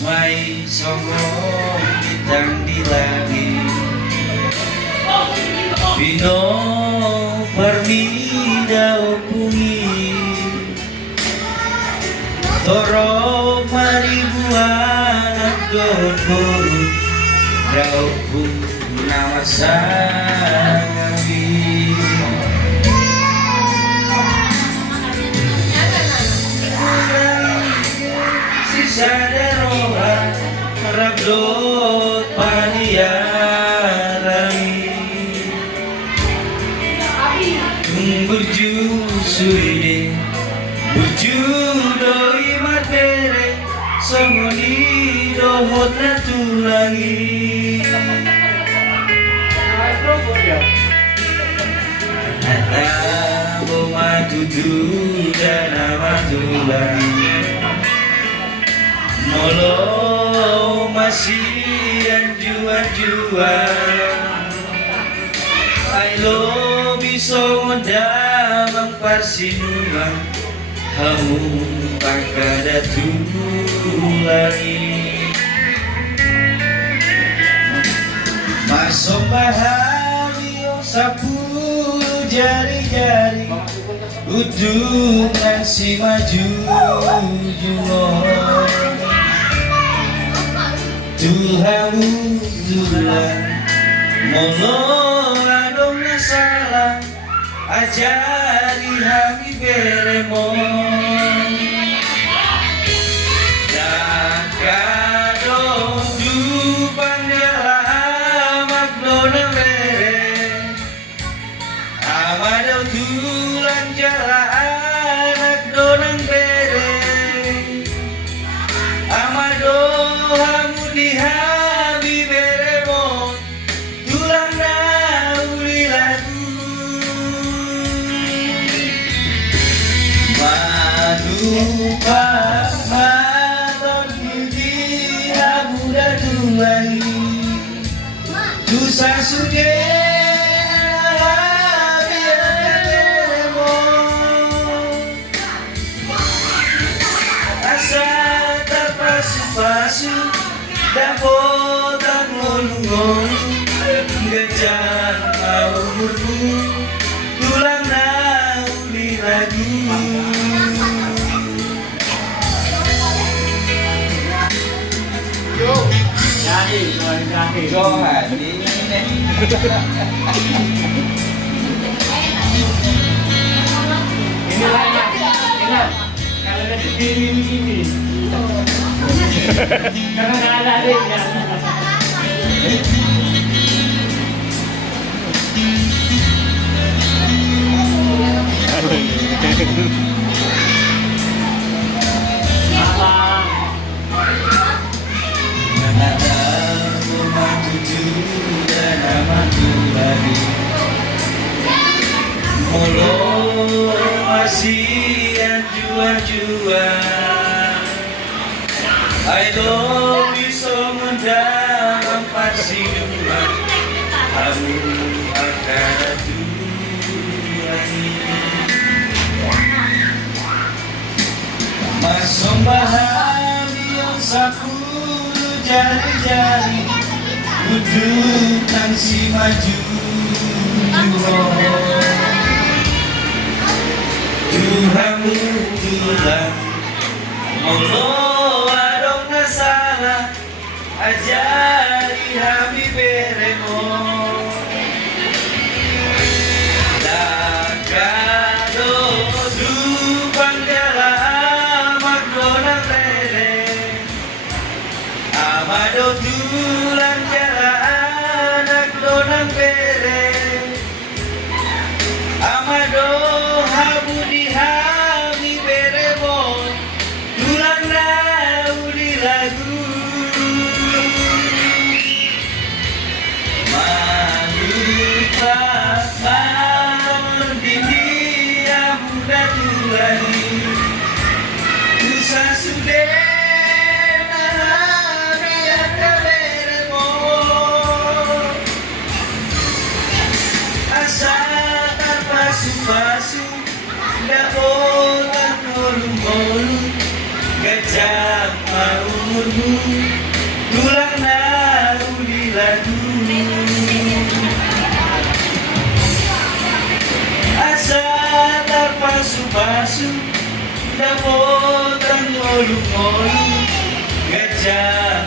Asmai songo bintang di langit Bino permida opungi Toro maribuan adon boru Raupun nama sangabi Sadaroha rabdot paniarami Burju suride Burju doi matere Songoni dohot natulangi Nata boma tutu dan amatulangi Molo masih anjuan-juan Ailo bisa ngedamang parsinuan Hamu pangkada tulari Masuk pahami sepuluh jari-jari Udungan si maju julor Tuhan Tuhan Molo adong nasalah Ajari hami beremon Dakado dupan jala amak dona bere Amadau tulan jala anak donang bere Amado di habi beremon tulang nauli lagu manupa maton di abuda tulani tusa suge asa terpasu-pasu Dapotan ngolu-ngolu Gajah umurmu Tulang nauli lagu Yo, nyanyi, nyanyi. Yo, hadi Ini lainnya, ingat. Kalau ada sendiri ini. Karena nggak ada adiknya. Molo masih anjuan-juan Ayo bisa mendalam parsiduan Kamu akan tulani Masuk bahami yang sepuluh jari-jari Duduk dan si maju Tuhanmu Tuhan Molo adong nasalah Ajari hami beremon Dakado dupang jala amak donang lele Amado tulang jala anak donang bere Amado habu di hami beremon Tulang nauli lagu Manupa mendini amuda tulani Usa sude nahami aka beremon Asa pasu-pasu dapotan ngolu-ngolu Gajah umur lagumu tulang na uli lagu asa terpasu-pasu dapat ngolu-ngolu gajah